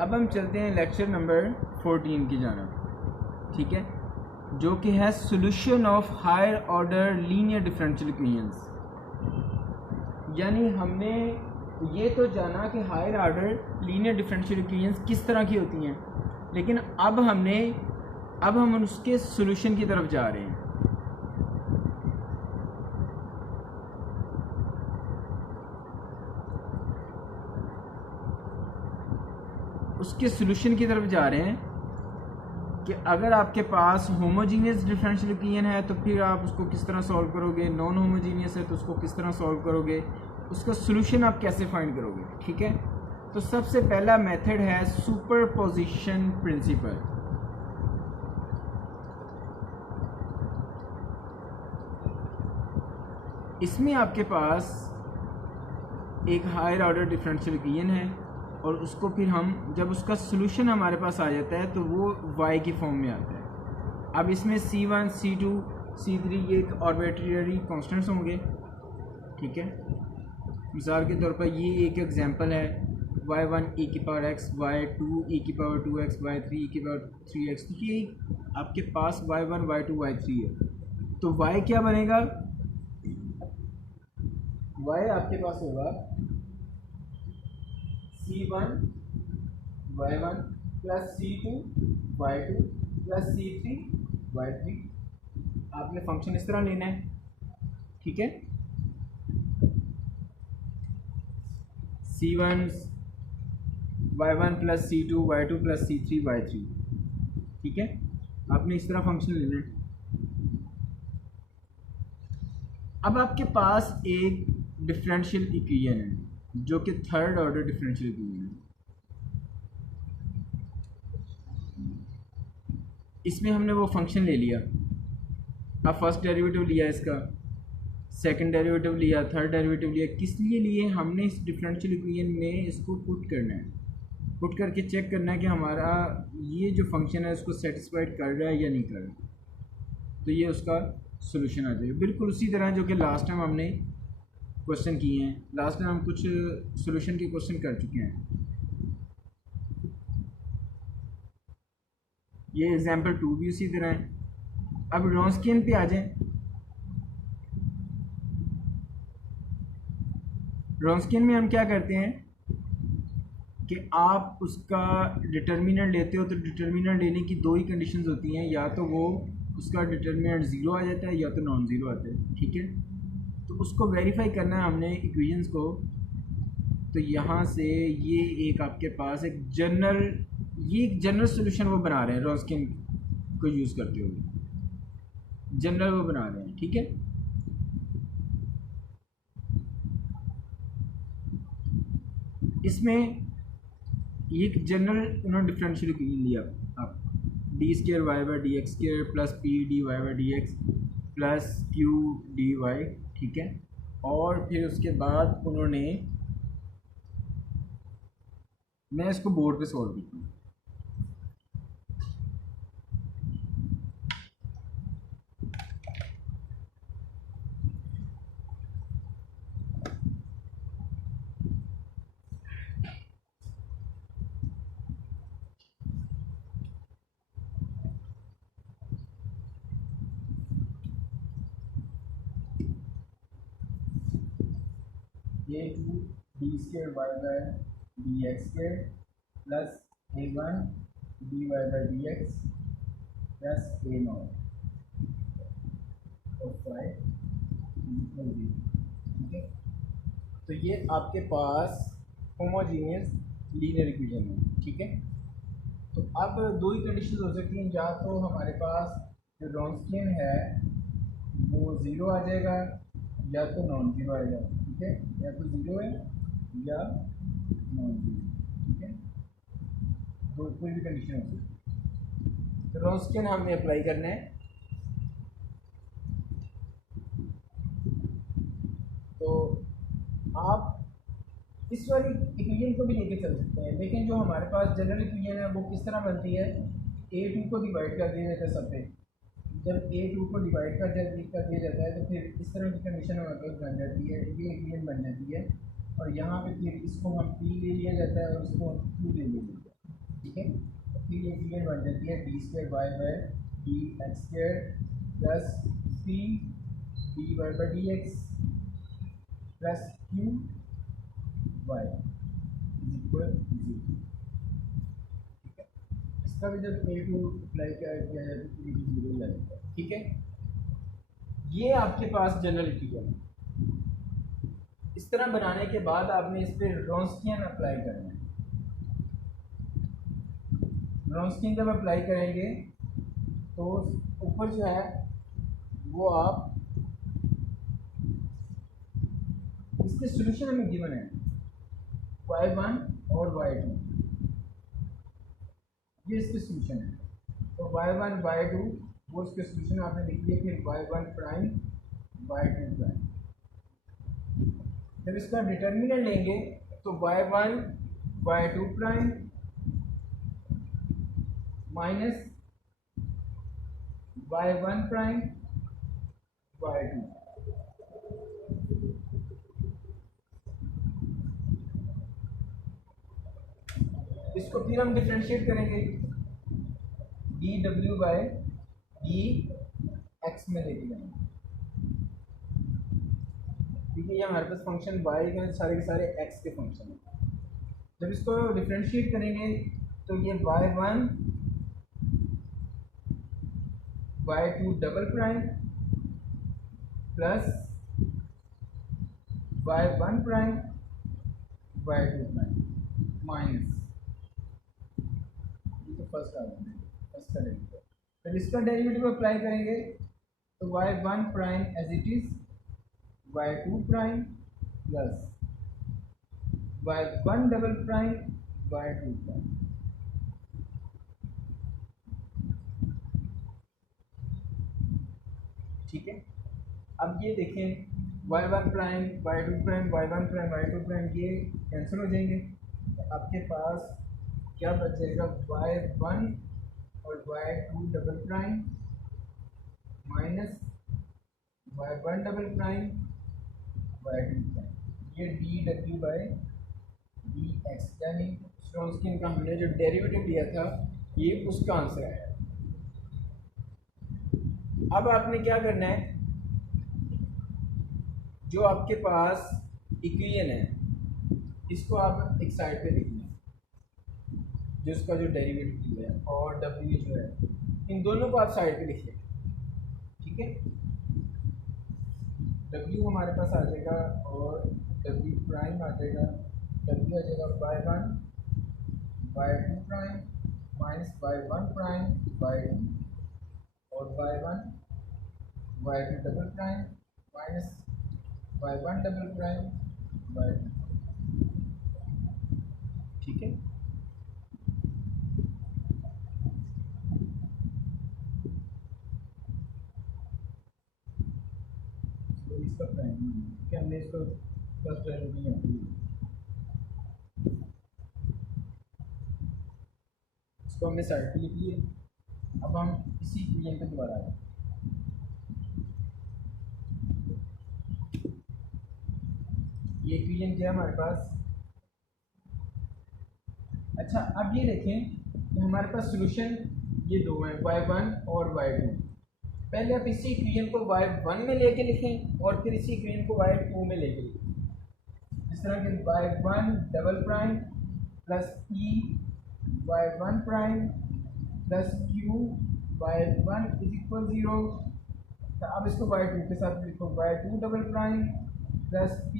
अब हम चलते हैं लेक्चर नंबर 14 की जानब, ठीक है, जो कि है solution of higher order linear differential equations. यानी हमने ये तो जाना कि higher order linear differential equations किस तरह की होती हैं, लेकिन अब हम उसके सोल्यूशन की तरफ जा रहे हैं। उसके सोल्यूशन की तरफ जा रहे हैं कि अगर आपके पास होमोजीनियस डिफरेंशियल इक्वेशन है तो फिर आप उसको किस तरह सॉल्व करोगे, नॉन होमोजीनियस है तो उसको किस तरह सॉल्व करोगे, उसका सोल्यूशन आप कैसे फाइंड करोगे। ठीक है, तो सबसे पहला मेथड है सुपरपोजिशन प्रिंसिपल। इसमें आपके पास एक हायर ऑर्डर डिफरेंशियल इक्वेशन है और उसको फिर हम जब उसका सोल्यूशन हमारे पास आ जाता है तो वो y की फॉर्म में आता है। अब इसमें C1, C2, C3 ये एक आर्बिट्रेरी कांस्टेंट्स होंगे। ठीक है, मिसाल के तौर पर ये एक एग्जांपल है y1 e की पावर x, y2 e की पावर 2x, y3 e की पावर 3x। तो ये आपके पास y1, y2, y3 है, तो y क्या बनेगा, y आपके पास होगा C1 y1 plus C2 y2 plus C3 y3। आपने फंक्शन इस तरह लेना है। ठीक है, C1 y1 plus C2 y2 plus C3 y3। ठीक है, आपने इस तरह फंक्शन लेना है। अब आपके पास एक डिफरेंशियल इक्वेशन है जो कि थर्ड ऑर्डर डिफरेंशियल इक्वेशन है। इसमें हमने वो फंक्शन ले लिया, अब फर्स्ट डेरिवेटिव लिया, इसका सेकंड डेरिवेटिव लिया, थर्ड डेरिवेटिव लिया। किस लिए लिए, हमने इस डिफरेंशियल इक्वेशन में इसको पुट करना है, पुट करके चेक करना है कि हमारा ये जो फंक्शन है उसको सेटिस्फाइड कर रहा है या नहीं कर रहा, तो ये उसका सोल्यूशन आ जाएगा। बिल्कुल उसी तरह जो कि लास्ट टाइम हमने क्वेश्चन किए हैं। लास्ट टाइम हम कुछ सोल्यूशन के क्वेश्चन कर चुके हैं। ये एग्जाम्पल 2 भी उसी तरह है। अब रॉन्स्कियन पे आ जाएं। रॉन्स्कियन में हम क्या करते हैं कि आप उसका डिटर्मिनेंट लेते हो, तो डिटर्मिनेंट लेने की दो ही कंडीशंस होती हैं, या तो वो उसका डिटर्मिनेंट ज़ीरो आ जाता है या तो नॉन ज़ीरो आता है। ठीक है, तो उसको वेरीफाई करना है हमने इक्वेशंस को। तो यहाँ से ये एक आपके पास एक जनरल सोल्यूशन वो बना रहे हैं, रॉन्स्कियन को यूज़ करते हुए जनरल वो बना रहे हैं। ठीक है, इसमें एक जनरल उन्होंने डिफरेंशियल इक्वेशन लिया, आप d square y by d x square plus p d y by d x plus q d y. ठीक है, और फिर उसके बाद उन्होंने, मैं इसको बोर्ड पे सॉल्व करता हूँ। A two d square y by d x square plus a one d y by d x plus a naught of y equal 0। ठीक है, तो ये आपके पास होमोजीनियस लीनियर इक्वेशन है। ठीक है, तो अब दो ही कंडीशन हो सकती हैं, या तो हमारे पास जो रॉन्स्कियन है वो ज़ीरो आ जाएगा या तो नॉन ज़ीरो आएगा। ठीक है, या तो ज़ीरो है या नॉन ज़ीरो। ठीक है, तो कोई भी कंडीशन हो सकती है। तो रॉन्स्कियन हमें अप्लाई करना है। तो आप इस वाली इक्वेशन को भी लेके चल सकते हैं, लेकिन जो हमारे पास जनरल इक्वेशन है वो किस तरह बनती है, A2 को डिवाइड कर दिया जाता है सब पे। जब A2 को डिवाइड कर दिया जाता है तो फिर इस तरह की कंडीशन हमारे पास बन जाती है, ये इक्वेशन बन जाती है। और यहाँ पे फिर इसको हम P ले लिया जाता है और इसको हम Q ले लिया जाता है। ठीक है। फिर ये इक्वेशन बन जाती है d square y by d x square plus c d y by d x plus q y equal 0। इसका भी जब ए टू अप्लाई किया जाए तो ए टू 0 लगेगा। ठीक है, ये आपके पास जनरल इक्वेशन है। इस तरह बनाने के बाद आपने इस पर रॉन्स्कियन अप्लाई करना है। रॉन्स्कियन जब अप्लाई करेंगे तो ऊपर जो है वो आप इसके सॉल्यूशन हमें गिवन है y1 और y2, ये इसके सॉल्यूशन है। तो y1 y2 वो इसके सॉल्यूशन आपने लिख दिए। फिर y1 प्राइम y2 प्राइम, जब इसका डिटर्मिनेंट लेंगे तो y1 y2 prime minus y1 prime y2। इसको फिर हम डिफ्रेंशिएट करेंगे डी डब्ल्यू बाय डी एक्स में लेके जाएंगे। ठीक है, ये हमारे पास फंक्शन y के सारे x के फंक्शन हैं। जब इसको डिफ्रेंशिएट करेंगे तो ये y1 y2 double prime plus y1 prime y2 prime minus first आ जाएगा, फर्स्ट का डेरिवेटिव। जब इसका डेरिवेटिव अप्लाई करेंगे तो y1 prime as it is y2 prime plus y1 double prime y2 prime. ठीक है, अब ये देखें y1 prime y2 prime y1 prime y2 prime ये कैंसिल हो जाएंगे। तो आपके पास क्या बचेगा y1 और y2 double prime minus y1 double prime y2 prime, ये डी डब्ल्यू बाई डी एक्स, यानी स्ट्रॉन्स्कियन का हमने जो डेरिवेटिव लिया था ये उसका आंसर आया। अब आपने क्या करना है, जो आपके पास इक्वेशन है इसको आप एक साइड पे लिखना है, जिसका जो डेरिवेटिव है और w जो है, इन दोनों को आप साइड पे लिखिए। ठीक है, w हमारे पास आ जाएगा और w प्राइम आ जाएगा, w आ जाएगा y1 y2 prime minus y1 prime y2 और y1 y2 double prime minus y1 double prime y2। ठीक है, इसका प्राइम क्या हमने इसको फर्स्ट वैल्यू नहीं आती, इसको हमने साइड पे लिख लिया। अब हम इसी इक्वेशन पे दोबारा आए, ये इक्वेशन क्या है हमारे पास। अच्छा, अब ये देखें कि हमारे पास सॉल्यूशन ये दो हैं y1 और y2। पहले आप इसी इक्वेशन को y1 में लेके लिखें और फिर इसी इक्वेशन को y2 में लेके लिखें। इस तरह के y1 double prime plus e y1 prime plus q y1 is equal 0। तो अब इसको y2 के साथ लिखो y2 double prime plus p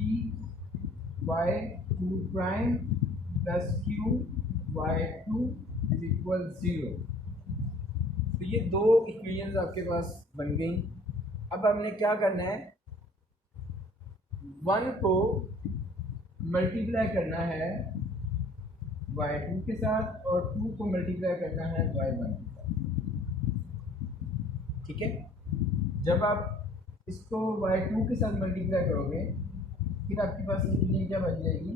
y2 prime plus q y2 is equal 0। तो ये दो इक्वेशंस आपके पास बन गई। अब हमने क्या करना है, 1 को मल्टीप्लाई करना है y2 के साथ और 2 को मल्टीप्लाई करना है y1 के साथ। ठीक है, जब आप इसको y2 के साथ मल्टीप्लाई करोगे फिर आपके पास इक्वेशन क्या बन जाएगी,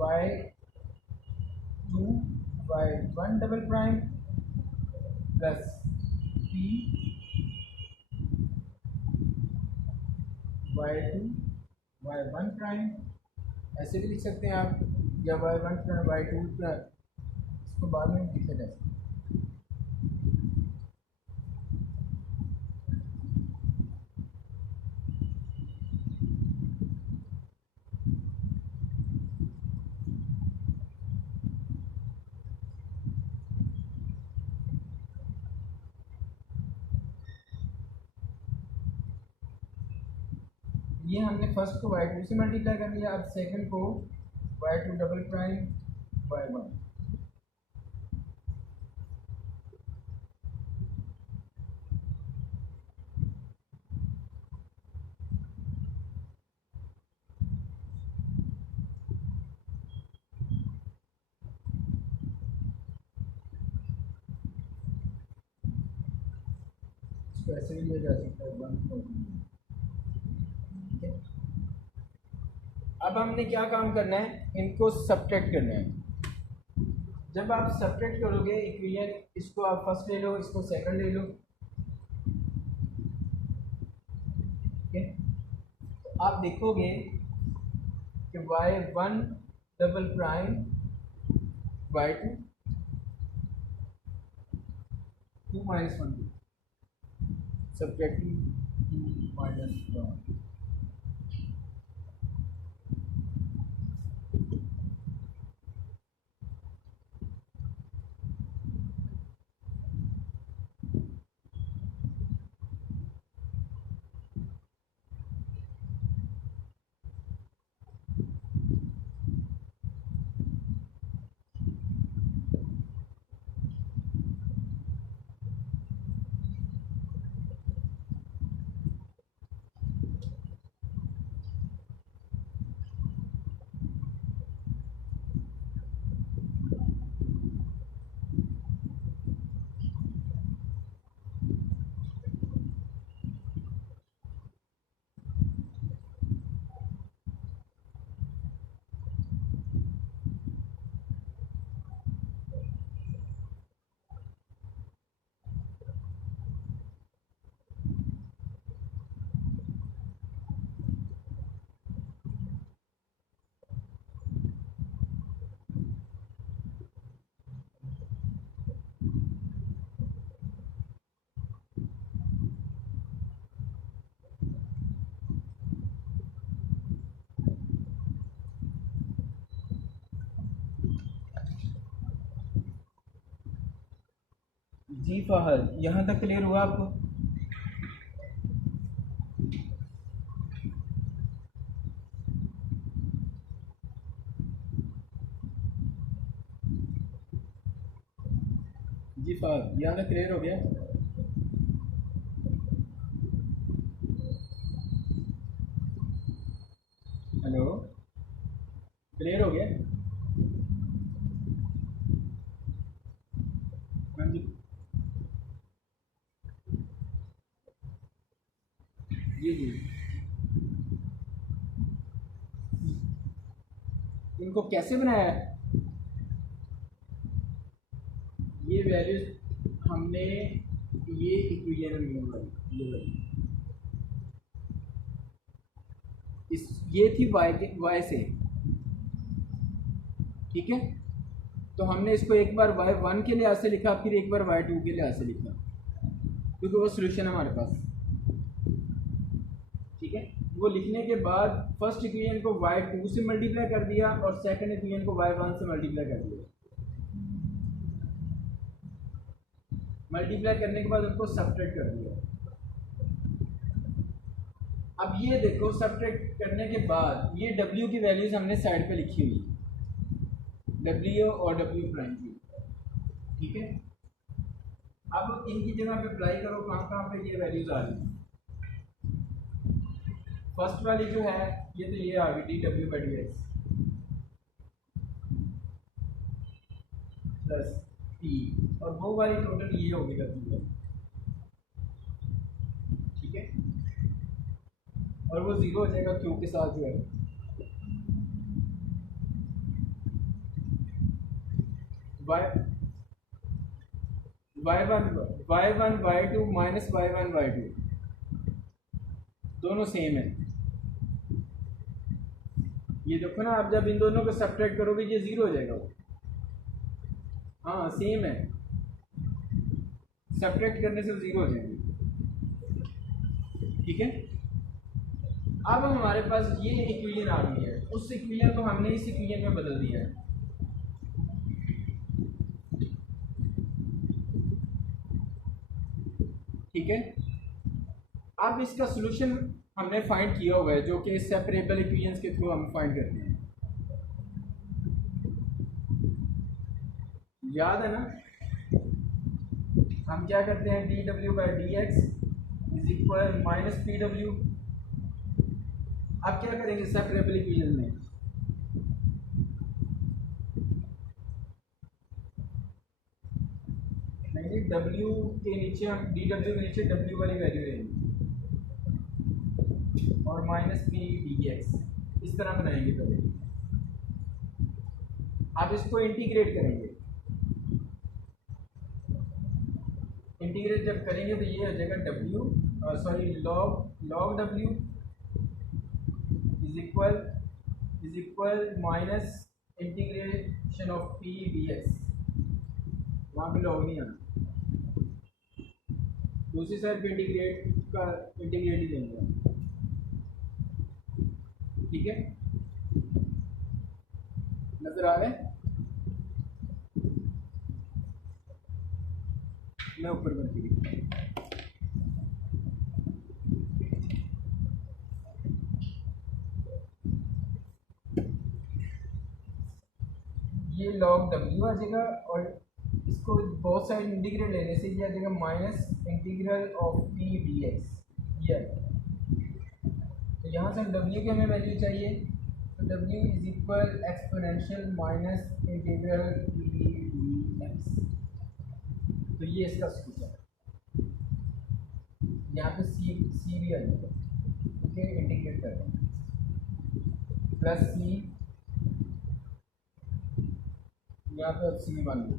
y2 y1 double prime plus p y2 y1 prime, ऐसे भी लिख सकते हैं आप, या y1 प्राइम y2 प्राइम उसको बाद में लिखा जा सकता है। ये हमने फर्स्ट को y2 से मल्टीप्लाई कर लिया, अब सेकंड को y2 डबल प्राइम y1। इसको ऐसे भी लिया जा सकता है 1। ठीक है, अब हमने क्या काम करना है, इनको सब्ट्रैक्ट करना है। जब आप सब्ट्रैक्ट करोगे इक्वेशन, इसको आप फर्स्ट ले लो, इसको सेकंड ले लो। ठीक है, तो आप देखोगे कि y1 double prime y2 2 minus 1 subtracting 2 minus 1। जी फहद, यहाँ तक क्लियर हुआ आपको? जी फहद, यहाँ तक क्लियर हो गया? हेलो, क्लियर हो गया? हाँ जी जी जी। इनको कैसे बनाया है? ये वैल्यूज हमने ये इक्वेशन में लगाई। इस ये थी y से, ठीक है, तो हमने इसको एक बार y1 के लिहाज से लिखा, फिर एक बार y2 के लिहाज से लिखा, क्योंकि वो सोल्यूशन है हमारे पास। ठीक है, वो लिखने के बाद फर्स्ट इक्वेशन को y2 से मल्टीप्लाई कर दिया और सेकंड इक्वेशन को y1 से मल्टीप्लाई कर दिया। मल्टीप्लाई करने के बाद उनको सब्ट्रैक्ट कर दिया। अब ये देखो, सब्ट्रैक्ट करने के बाद ये w की वैल्यूज हमने साइड पे लिखी हुई, w और w प्राइम की। ठीक है, अब इनकी जगह पे अप्लाई करो, कहाँ कहाँ पे ये वैल्यूज आ रही हैं। फर्स्ट वाली जो है ये तो ये आ गई डी डब्ल्यू by d x plus T, और वो वाली टोटल ये होगी डब्ल्यू। ठीक है, और वो जीरो हो जाएगा क्यू के साथ जो है। y1 y2 minus y1 y2 दोनों सेम है। ये देखो ना, आप जब इन दोनों को सब्ट्रैक्ट करोगे ये जीरो हो जाएगा वो। हाँ सेम है, सब्ट्रैक्ट करने से 0 हो जाएंगे। ठीक है, अब हमारे पास ये इक्वेशन आ गई है, उस इक्वेशन को हमने इस इक्वेशन में बदल दिया है। ठीक है, अब इसका सॉल्यूशन हमने फाइंड किया हुआ है, जो कि सेपरेबल इक्वेशंस के थ्रू हम फाइंड करते हैं। याद है ना, हम क्या करते हैं, डी डब्ल्यू by d x is equal minus P W. अब क्या करेंगे सेपरेबल इक्वेशन में, नहीं डब्ल्यू के नीचे हम डी डब्ल्यू के नीचे डब्ल्यू वाली वैल्यू लेंगे और माइनस पी डी एक्स इस तरह बनाएंगे पहले। आप इसको इंटीग्रेट करेंगे, इंटीग्रेट जब करेंगे तो ये हो जाएगा W sorry log W is equal minus integration of P D x, वहाँ पे लॉग नहीं आना, दूसरी साइड पे इंटीग्रेट ही देंगे। ठीक है, नजर आ रहा है, मैं ऊपर करके ये लॉग डब्ल्यू आ जाएगा और इसको बहुत साइड इंटीग्रेट लेने से ये आ जाएगा minus integral of P D x. ये तो यहाँ से हम डब्ल्यू की हमें वैल्यू चाहिए, तो W is equal exponential minus integral P D x. तो ये इसका सॉल्यूशन है, यहाँ पे सी भी आ जाएगा। ओके, इंटीग्रेट करते हैं, प्लस सी, यहाँ पे सी बन गई।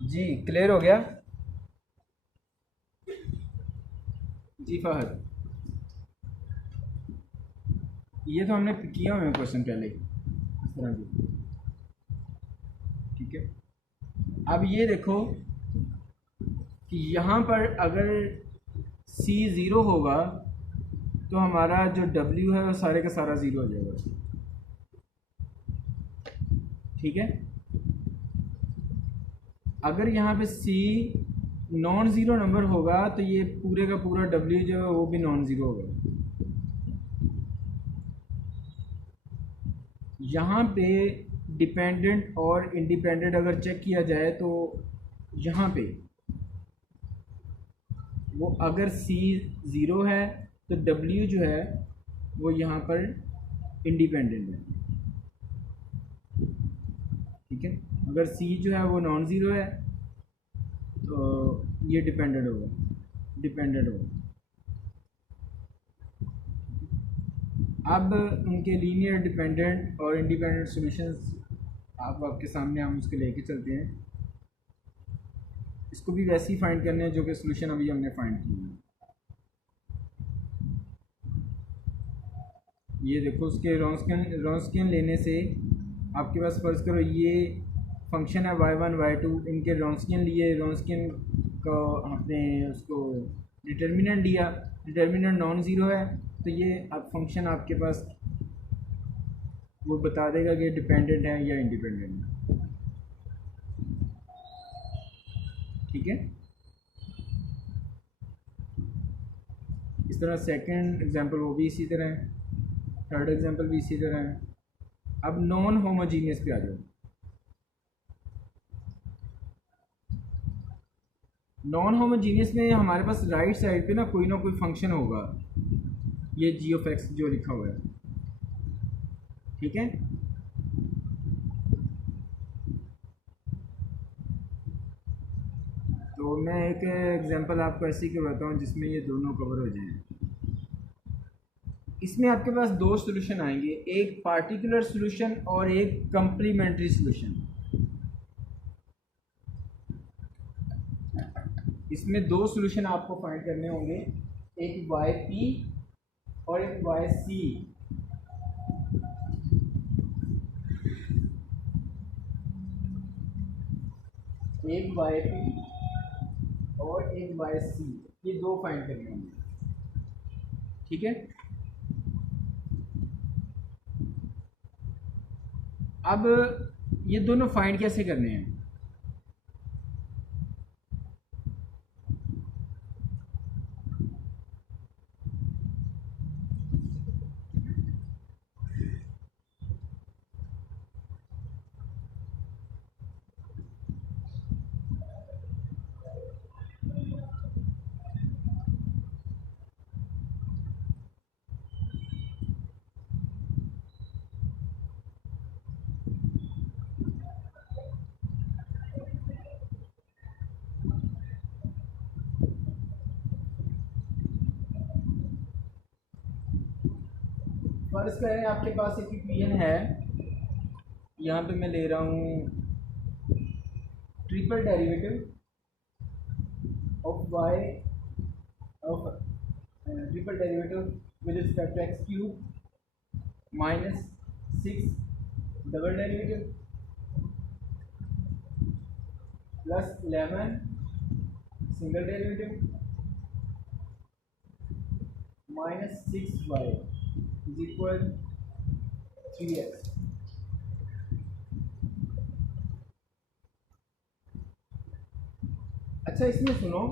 जी क्लियर हो गया जी फहद, ये तो हमने किया हुआ है क्वेश्चन पहले इस तरह की। ठीक है, अब ये देखो कि यहाँ पर अगर C 0 होगा तो हमारा जो W है वो सारे का सारा 0 हो जाएगा। ठीक है, अगर यहाँ पे C नॉन ज़ीरो नंबर होगा तो ये पूरे का पूरा W जो है वो भी नॉन ज़ीरो होगा। यहाँ पे डिपेंडेंट और इंडिपेंडेंट अगर चेक किया जाए तो यहाँ पे वो अगर C 0 है तो W जो है वो यहाँ पर इंडिपेंडेंट है। ठीक है, अगर C जो है वो नॉन ज़ीरो है तो ये डिपेंडेंट होगा। अब उनके लीनियर डिपेंडेंट और इंडिपेंडेंट सॉल्यूशंस आपके सामने हम उसके लेके चलते हैं। इसको भी वैसे ही फाइंड करने हैं जो कि सॉल्यूशन अभी हमने फाइंड किया है। ये देखो, उसके रॉन्स्कियन लेने से आपके पास फर्ज करो ये फंक्शन है y1 y2, इनके रॉन्स्कियन लिए, रॉन्स्कियन को आपने उसको डिटर्मिनेंट लिया, डिटर्मिनेंट नॉन ज़ीरो है तो ये अब फंक्शन आपके पास वो बता देगा कि डिपेंडेंट है या इंडिपेंडेंट है। ठीक है, इस तरह सेकंड एग्जांपल वो भी इसी तरह है, थर्ड एग्जांपल भी इसी तरह है। अब नॉन होमोजीनियस पे आ जाओ। नॉन होमोजीनियस में हमारे पास राइट साइड पे ना कोई फंक्शन होगा, ये जी ऑफ एक्स जो लिखा हुआ है। ठीक है, तो मैं एक एग्जांपल आपको ऐसे ही करवाता हूँ जिसमें ये दोनों कवर हो जाएं। इसमें आपके पास दो सॉल्यूशन आएंगे, एक पार्टिकुलर सॉल्यूशन और एक कंप्लीमेंट्री सॉल्यूशन। इसमें दो सॉल्यूशन आपको फाइंड करने होंगे, एक वाई पी और एक वाई सी। एक वाई पी और एक वाई सी, ये दो फाइंड करने होंगे। ठीक है, अब ये दोनों फाइंड कैसे करने हैं? फर्स्ट करें, आपके पास एक इक्वेशन है, यहाँ पे मैं ले रहा हूँ triple derivative of y of triple derivative with respect to x cube minus 6 double derivative plus 11 single derivative minus 6y is equal 3x। अच्छा, इसमें सुनो,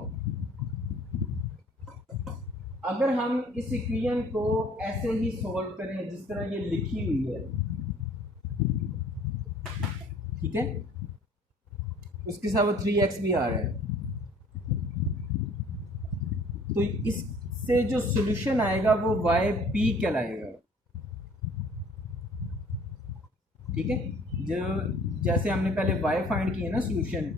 अगर हम इस इक्वेशन को ऐसे ही सॉल्व करें जिस तरह ये लिखी हुई है, ठीक है, उसके साथ वो 3x भी आ रहा है, तो इससे जो सॉल्यूशन आएगा वो वाई पी कहलाएगा। ठीक है, जो जैसे हमने पहले वाई फाइंड किया ना सॉल्यूशन,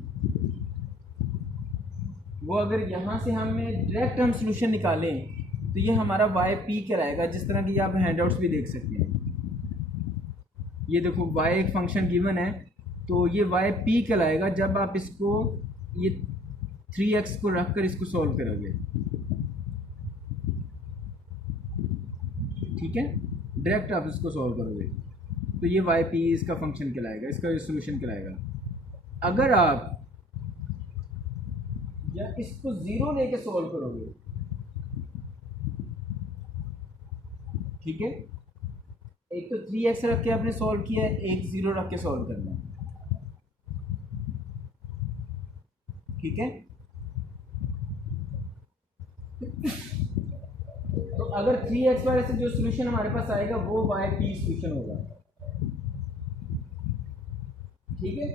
वो अगर यहाँ से हमें डायरेक्ट हम सॉल्यूशन निकालें तो ये हमारा वाई पी कहलाएगा, जिस तरह की आप हैंडआउट्स भी देख सकते हैं। ये देखो, वाई एक फंक्शन गिवन है, तो ये वाई पी कहलाएगा जब आप इसको ये 3x को रखकर इसको सॉल्व करोगे। ठीक है, डायरेक्ट आप इसको सॉल्व करोगे तो ये वाई पी इसका फंक्शन कहलाएगा, इसका सॉल्यूशन कहलाएगा। अगर आप या इसको जीरो लेके सॉल्व करोगे, ठीक है, एक तो 3x रख के आपने सॉल्व किया है, एक जीरो रख के सॉल्व करना है। ठीक है, तो अगर 3x वाले से जो सॉल्यूशन हमारे पास आएगा वो वाई पी सॉल्यूशन होगा। ठीक है,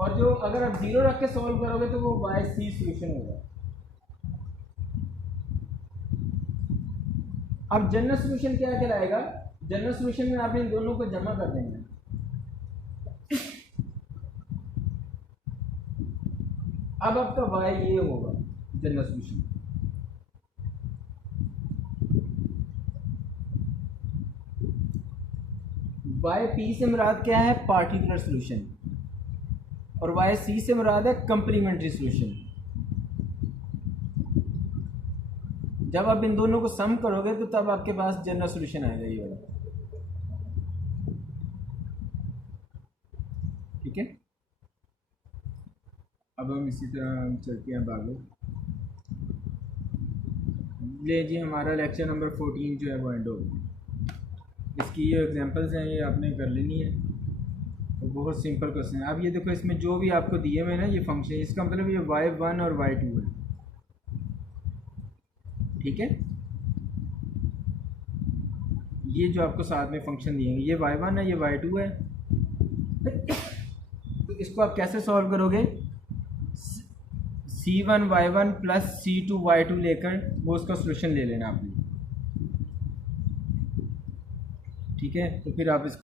और जो अगर आप जीरो रख के सॉल्व करोगे तो वो वाई सी सॉल्यूशन होगा। अब जनरल सॉल्यूशन क्या कहलाएगा? जनरल सॉल्यूशन में आपने इन दोनों को जमा कर देना है। अब आपका वाई ये होगा जनरल सॉल्यूशन। वाई पी से मुराद क्या है? पार्टिकुलर सॉल्यूशन, और वाई सी से मुराद है कंप्लीमेंट्री सॉल्यूशन। जब आप इन दोनों को सम करोगे तो तब आपके पास जनरल सॉल्यूशन आएगा ये वाला। ठीक है, अब हम इसी तरह चलते हैं आगे। ले जी, हमारा लेक्चर नंबर 14 जो है वो एंड हो गया। इसकी ये एग्जांपल्स हैं, ये आपने कर लेनी है, तो बहुत सिंपल क्वेश्चन है। अब ये देखो, इसमें जो भी आपको दिए हुए ना ये फंक्शन, इसका मतलब ये y1 और y2 है। ठीक है, ये जो आपको साथ में फंक्शन दिए हैं, ये y1 है, ये y2 है। तो इसको आप कैसे सॉल्व करोगे? c1 y1 plus c2 y2 लेकर वो उसका सोल्यूशन ले लेना आपने। ठीक है, तो फिर आप इसको